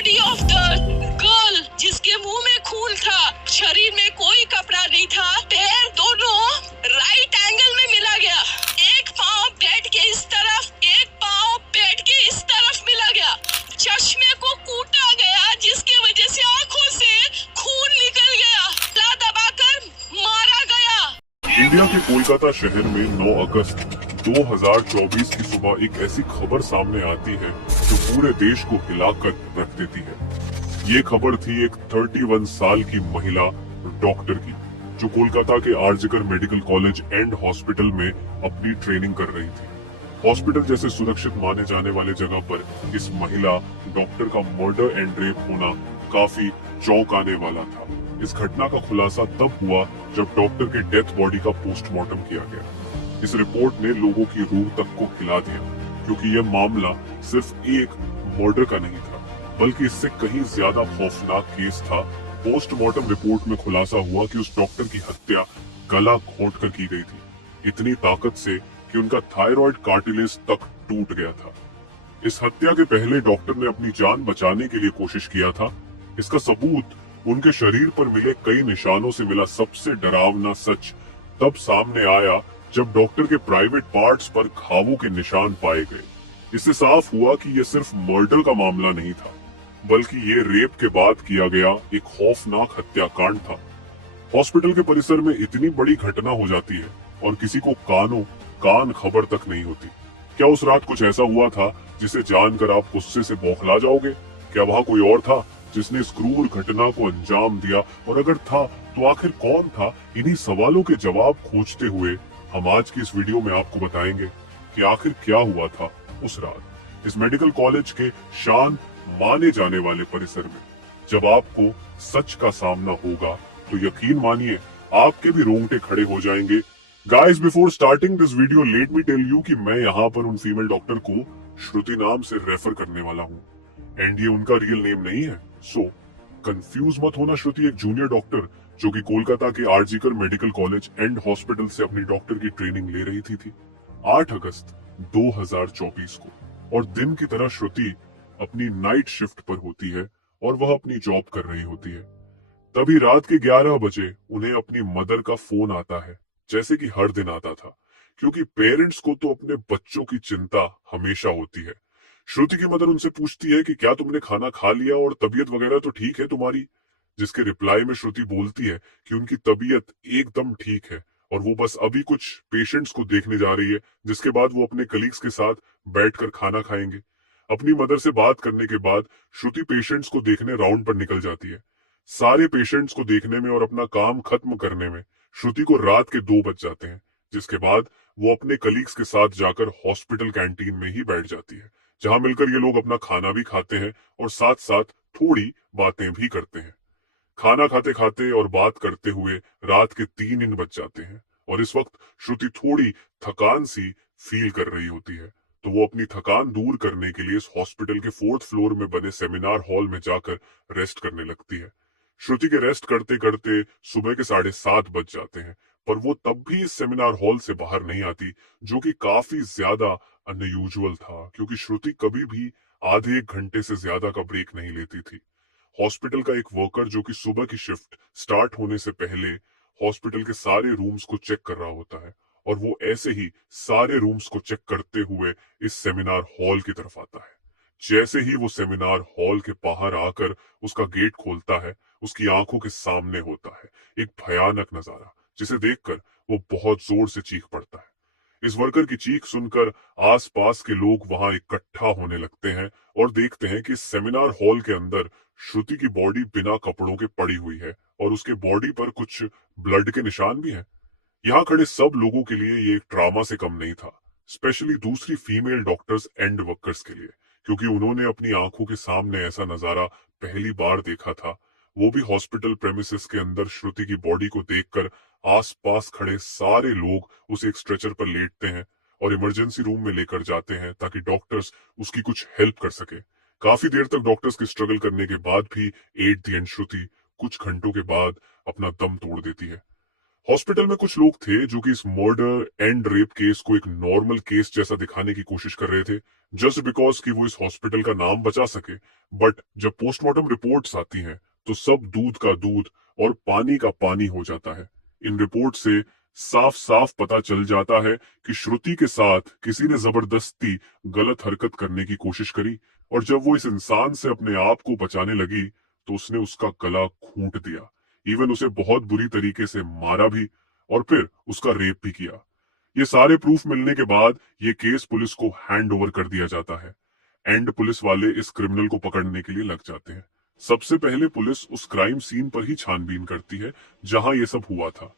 Body of the girl जिसके मुंह में खून था, शरीर में कोई कपड़ा नहीं था, पैर दोनों राइट एंगल में मिला गया। एक पाँव बेड के इस तरफ, एक पाँव बेड के इस तरफ मिला गया। चश्मे को कूटा गया जिसके वजह से आंखों से खून निकल गया। ला दबाकर मारा गया। इंडिया के कोलकाता शहर में 9 अगस्त 2024 की सुबह एक ऐसी खबर सामने आती है जो पूरे देश को हिलाकर रख देती है। ये खबर थी एक 31 साल की महिला डॉक्टर की जो कोलकाता के RG Kar medical college and hospital में अपनी ट्रेनिंग कर रही थी। हॉस्पिटल जैसे सुरक्षित माने जाने वाले जगह पर इस महिला डॉक्टर का मर्डर एंड रेप होना काफी चौंकाने वाला था। इस घटना का खुलासा तब हुआ जब डॉक्टर के डेथ बॉडी का पोस्टमार्टम किया गया। इस रिपोर्ट ने लोगों की रूह तक को हिला दिया, क्योंकि यह मामला सिर्फ एक मर्डर का नहीं था, बल्कि इससे कहीं ज्यादा खौफनाक केस था। पोस्टमार्टम रिपोर्ट में खुलासा हुआ कि उस डॉक्टर की हत्या गला घोंट कर की गई थी, इतनी ताकत से कि उनका थायराइड कार्टिलेज तक टूट गया था। इस हत्या के पहले डॉक्टर ने अपनी जान बचाने के लिए कोशिश किया था। इसका सबूत उनके शरीर पर मिले कई निशानों से मिला। सबसे डरावना सच तब सामने आया जब डॉक्टर के प्राइवेट पार्ट्स पर घावों के निशान पाए गए। इससे साफ हुआ कि यह सिर्फ मर्डर का मामला नहीं था, बल्कि ये रेप के बाद किया गया एक खौफनाक हत्याकांड था। हॉस्पिटल के परिसर में इतनी बड़ी घटना हो जाती है और किसी को कान खबर तक नहीं होती। क्या उस रात कुछ ऐसा हुआ था जिसे जानकर आप गुस्से से बौखला जाओगे? क्या वहाँ कोई और था जिसने इस क्रूर घटना को अंजाम दिया? और अगर था तो आखिर कौन था? इन्हीं सवालों के जवाब खोजते हुए हम आज की इस वीडियो में आपको बताएंगे कि आखिर क्या हुआ था उस रात इस मेडिकल कॉलेज के शान माने जाने वाले परिसर में। जब आपको सच का सामना होगा तो यकीन मानिए आपके भी रोंगटे खड़े हो जाएंगे। Guys, before starting this video let me tell you कि मैं यहाँ पर उन फीमेल डॉक्टर को श्रुति नाम से रेफर करने वाला हूँ, एंड ये उनका रियल नेम नहीं है। सो कंफ्यूज मत होना। श्रुति एक जूनियर डॉक्टर जो कि कोलकाता के RG Kar medical college and hospital से अपनी डॉक्टर की ट्रेनिंग ले रही थी 8 अगस्त 2024 को। और दिन की तरह श्रुति अपनी नाइट शिफ्ट पर होती है और वह अपनी जॉब कर रही होती है। तभी रात के 11 बजे उन्हें अपनी मदर का फोन आता है, जैसे कि हर दिन आता था, क्योंकि पेरेंट्स को तो अपने बच्चों की चिंता हमेशा होती है। श्रुति की मदर उनसे पूछती है कि क्या तुमने खाना खा लिया और तबीयत वगैरह तो ठीक है तुम्हारी? जिसके रिप्लाई में श्रुति बोलती है कि उनकी तबीयत एकदम ठीक है और वो बस अभी कुछ पेशेंट्स को देखने जा रही है, जिसके बाद वो अपने कलीग्स के साथ बैठकर खाना खाएंगे। अपनी मदर से बात करने के बाद श्रुति पेशेंट्स को देखने राउंड पर निकल जाती है। सारे पेशेंट्स को देखने में और अपना काम खत्म करने में श्रुति को रात के 2 बज जाते हैं, जिसके बाद वो अपने कलीग्स के साथ जाकर हॉस्पिटल कैंटीन में ही बैठ जाती है, जहां मिलकर ये लोग अपना खाना भी खाते हैं और साथ साथ थोड़ी बातें भी करते हैं। खाना खाते खाते और बात करते हुए रात के 3 बज जाते हैं और इस वक्त श्रुति थोड़ी थकान सी फील कर रही होती है, तो वो अपनी थकान दूर करने के लिए इस हॉस्पिटल के 4th फ्लोर में बने सेमिनार हॉल में जाकर रेस्ट करने लगती है। श्रुति के रेस्ट करते करते सुबह के 7:30 बज जाते हैं, पर वो तब भी इस सेमिनार हॉल से बाहर नहीं आती, जो कि काफी ज्यादा अनयूजुअल था, क्योंकि श्रुति कभी भी आधे 1 घंटे से ज्यादा का ब्रेक नहीं लेती थी। हॉस्पिटल का एक वर्कर जो कि सुबह की शिफ्ट स्टार्ट होने से पहले हॉस्पिटल के सारे रूम्स को चेक कर रहा होता है, और वो ऐसे ही सारे रूम्स को चेक करते हुए इस सेमिनार हॉल की तरफ आता है। जैसे ही वो सेमिनार हॉल के बाहर आकर उसका गेट खोलता है, उसकी आंखों के सामने होता है एक भयानक नजारा, जिसे देखकर वो बहुत जोर से चीख पड़ता है। इस वर्कर की चीख सुनकर आसपास के लोग वहां इकट्ठा होने लगते हैं और देखते हैं कि सेमिनार हॉल के अंदर श्रुति की बॉडी बिना कपड़ों के पड़ी हुई है और उसके बॉडी पर कुछ ब्लड के निशान भी हैं। यहाँ खड़े सब लोगों के लिए ये एक ट्रामा से कम नहीं था, स्पेशली दूसरी फीमेल डॉक्टर्स एंड वर्कर्स के लिए, क्योंकि उन्होंने अपनी आंखों के सामने ऐसा नजारा पहली बार देखा था। वो भी हॉस्पिटल प्रेमिसेस के अंदर श्रुति की बॉडी को देखकर आसपास खड़े सारे लोग उसे एक स्ट्रेचर पर लेटते हैं और इमरजेंसी रूम में लेकर जाते हैं ताकि डॉक्टर्स उसकी कुछ हेल्प कर सके। काफी देर तक डॉक्टर्स के स्ट्रगल करने के बाद भी एट द एंड श्रुति कुछ घंटों के बाद अपना दम तोड़ देती है। हॉस्पिटल में कुछ लोग थे जो कि इस मर्डर एंड रेप केस को एक नॉर्मल केस जैसा दिखाने की कोशिश कर रहे थे, जस्ट बिकॉज कि वो इस हॉस्पिटल का नाम बचा सके। बट जब पोस्टमार्टम रिपोर्ट्स आती हैं तो सब दूध का दूध और पानी का पानी हो जाता है। इन रिपोर्ट से साफ साफ पता चल जाता है कि श्रुति के साथ किसी ने जबरदस्ती गलत हरकत करने की कोशिश करी, और जब वो इस इंसान से अपने आप को बचाने लगी तो उसने उसका गला घूंट दिया। इवन उसे बहुत बुरी तरीके से मारा भी, और फिर उसका रेप भी किया। ये सारे प्रूफ मिलने के बाद ये केस पुलिस को हैंड ओवर कर दिया जाता है एंड पुलिस वाले इस क्रिमिनल को पकड़ने के लिए लग जाते हैं। सबसे पहले पुलिस उस क्राइम सीन पर ही छानबीन करती है जहां ये सब हुआ था।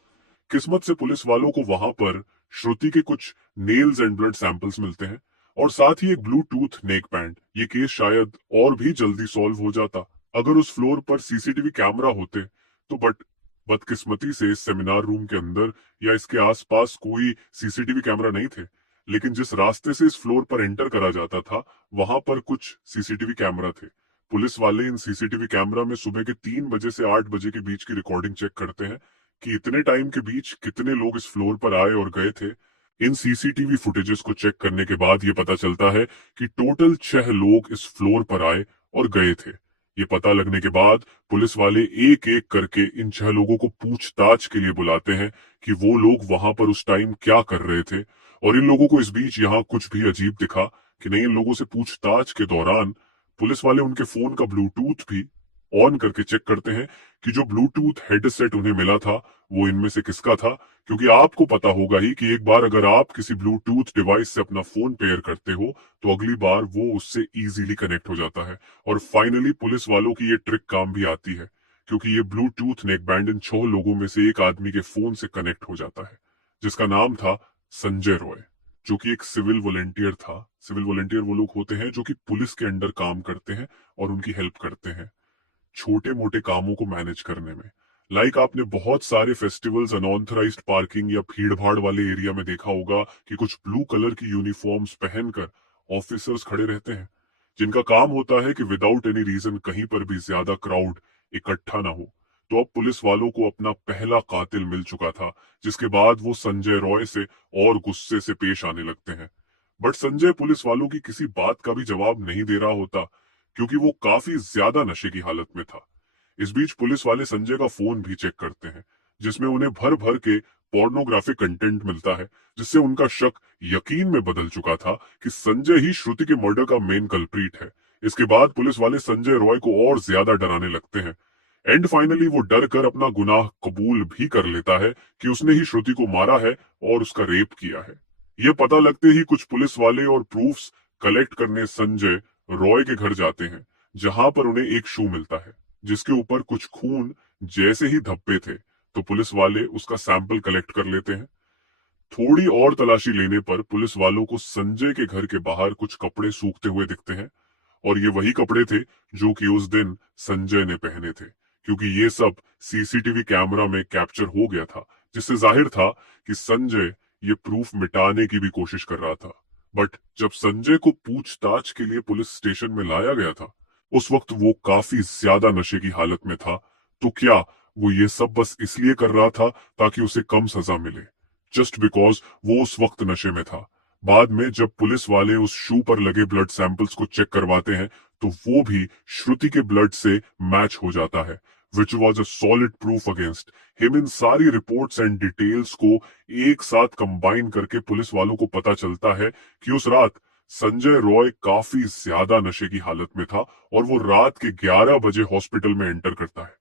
किस्मत से पुलिस वालों को वहां पर श्रुति के कुछ नेल्स एंड ब्लड सैंपल्स मिलते हैं, और साथ ही एक ब्लूटूथ नेक बैंड। ये केस शायद और भी जल्दी सॉल्व हो जाता अगर उस फ्लोर पर सीसीटीवी कैमरा होते तो। बट बदकिस्मती से इस सेमिनार रूम के अंदर या इसके आसपास कोई सीसीटीवी कैमरा नहीं थे। लेकिन जिस रास्ते से इस फ्लोर पर एंटर करा जाता था वहां पर कुछ सीसीटीवी कैमरा थे। पुलिस वाले इन सीसीटीवी कैमरा में सुबह के 3 बजे से 8 बजे के बीच की रिकॉर्डिंग चेक करते हैं कि इतने टाइम के बीच कितने लोग इस फ्लोर पर आए और गए थे। इन सीसीटीवी फुटेजेस को चेक करने के बाद ये पता चलता है कि टोटल 6 लोग इस फ्लोर पर आए और गए थे। ये पता लगने के बाद पुलिस वाले एक एक करके इन 6 लोगों को पूछताछ के लिए बुलाते हैं कि वो लोग वहां पर उस टाइम क्या कर रहे थे। और इन लोगों को इस बीच यहाँ कुछ भी अजीब दिखा कि नहीं, इन लोगों से पूछताछ के दौरान पुलिस वाले उनके फोन का ब्लूटूथ भी ऑन करके चेक करते हैं कि जो ब्लूटूथ हेडसेट उन्हें मिला था वो इनमें से किसका था। क्योंकि आपको पता होगा ही कि एक बार अगर आप किसी ब्लूटूथ डिवाइस से अपना फोन पेयर करते हो तो अगली बार वो उससे इजीली कनेक्ट हो जाता है। और फाइनली पुलिस वालों की ये ट्रिक काम भी आती है, क्योंकि ये ब्लूटूथ नेक बैंड इन 6 लोगों में से एक आदमी के फोन से कनेक्ट हो जाता है, जिसका नाम था संजय रॉय, जो कि एक सिविल वॉलेंटियर था। सिविल वॉलेंटियर वो लोग होते हैं जो कि पुलिस के अंडर काम करते हैं और उनकी हेल्प करते हैं छोटे मोटे कामों को मैनेज करने में। लाइक आपने बहुत सारे फेस्टिवल्स अनऑथराइज्ड पार्किंग या भीड़ भाड़ वाले एरिया में देखा होगा कि कुछ ब्लू कलर की यूनिफॉर्म्स पहनकर ऑफिसर्स खड़े रहते हैं, जिनका काम होता है कि विदाउट एनी रीजन कहीं पर भी ज्यादा क्राउड इकट्ठा ना हो। तो अब पुलिस वालों को अपना पहला कातिल मिल चुका था, जिसके बाद वो संजय रॉय से और गुस्से से पेश आने लगते हैं। बट संजय पुलिस वालों की किसी बात का भी जवाब नहीं दे रहा होता, क्योंकि वो काफी ज्यादा नशे की हालत में था। इस बीच पुलिस वाले संजय का फोन भी चेक करते हैं, जिसमें उन्हें भर भर के पोर्नोग्राफिक कंटेंट मिलता है, जिससे उनका शक यकीन में बदल चुका था कि संजय ही श्रुति के मर्डर का मेन कल्प्रीट है। इसके बाद पुलिस वाले संजय रॉय को और ज्यादा डराने लगते हैं एंड फाइनली वो डर कर अपना गुनाह कबूल भी कर लेता है कि उसने ही श्रुति को मारा है और उसका रेप किया है। ये पता लगते ही कुछ पुलिस वाले और प्रूफ्स कलेक्ट करने संजय रॉय के घर जाते हैं, जहां पर उन्हें एक शू मिलता है जिसके ऊपर कुछ खून जैसे ही धब्बे थे। तो पुलिस वाले उसका सैंपल कलेक्ट कर लेते हैं। थोड़ी और तलाशी लेने पर पुलिस वालों को संजय के घर के बाहर कुछ कपड़े सूखते हुए दिखते हैं, और ये वही कपड़े थे जो कि उस दिन संजय ने पहने थे, क्योंकि ये सब सीसीटीवी कैमरा में कैप्चर हो गया था, जिससे जाहिर था कि संजय ये प्रूफ मिटाने की भी कोशिश कर रहा था। बट जब संजय को पूछताछ के लिए पुलिस स्टेशन में लाया गया था, उस वक्त वो काफी ज्यादा नशे की हालत में था। तो क्या वो ये सब बस इसलिए कर रहा था ताकि उसे कम सजा मिले, जस्ट बिकॉज वो उस वक्त नशे में था? बाद में जब पुलिस वाले उस शू पर लगे ब्लड सैंपल्स को चेक करवाते हैं तो वो भी श्रुति के ब्लड से मैच हो जाता है, which was a solid proof against him. इन सारी रिपोर्ट्स एंड डिटेल्स को एक साथ कंबाइन करके पुलिस वालों को पता चलता है कि उस रात संजय रॉय काफी ज्यादा नशे की हालत में था और वो रात के 11 बजे हॉस्पिटल में एंटर करता है।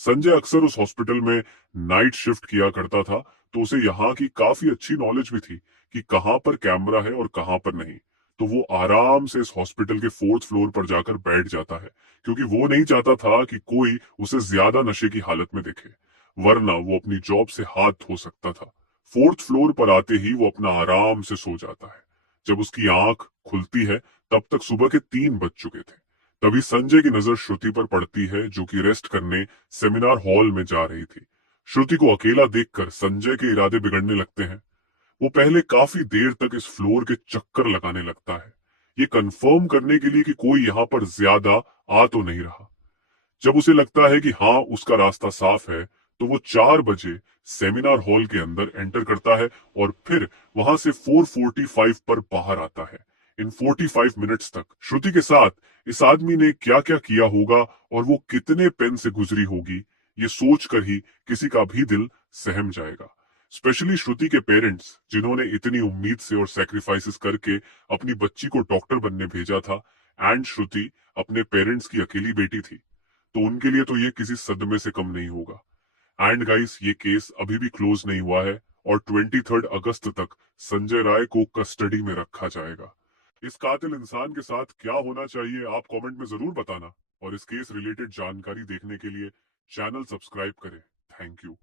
संजय अक्सर उस हॉस्पिटल में नाइट शिफ्ट किया करता था, तो उसे यहाँ की काफी अच्छी नॉलेज भी थी कि कहाँ पर कैमरा है और कहाँ पर नहीं। तो वो आराम से इस हॉस्पिटल के 4th फ्लोर पर जाकर बैठ जाता है, क्योंकि वो नहीं चाहता था कि कोई उसे ज्यादा नशे की हालत में देखे, वरना वो अपनी जॉब से हाथ धो सकता था। 4th फ्लोर पर आते ही वो अपना आराम से सो जाता है। जब उसकी आंख खुलती है तब तक सुबह के 3 बज चुके थे। तभी संजय की नजर श्रुति पर पड़ती है, जो कि रेस्ट करने सेमिनार हॉल में जा रही थी। श्रुति को अकेला देखकर संजय के इरादे बिगड़ने लगते हैं। वो पहले काफी देर तक इस फ्लोर के चक्कर लगाने लगता है, ये कंफर्म करने के लिए कि कोई यहाँ पर ज्यादा आ तो नहीं रहा। जब उसे लगता है कि हाँ उसका रास्ता साफ है, तो वो 4 बजे सेमिनार हॉल के अंदर एंटर करता है और फिर वहां से 4:45 पर बाहर आता है। इन 45 मिनट्स तक श्रुति के साथ इस आदमी ने क्या क्या किया होगा और वो कितने पेन से गुजरी होगी, ये सोचकर ही किसी का भी दिल सहम जाएगा। स्पेशली श्रुति के पेरेंट्स, जिन्होंने इतनी उम्मीद से और सैक्रिफाइसेस करके अपनी बच्ची को डॉक्टर बनने भेजा था, एंड श्रुति अपने पेरेंट्स की अकेली बेटी थी, तो उनके लिए तो ये किसी सदमे से कम नहीं होगा। एंड गाइस, ये केस अभी भी क्लोज नहीं हुआ है और 23 अगस्त तक संजय राय को कस्टडी में रखा जाएगा। इस कातिल इंसान के साथ क्या होना चाहिए, आप कमेंट में जरूर बताना, और इस केस रिलेटेड जानकारी देखने के लिए चैनल सब्सक्राइब करें। Thank you.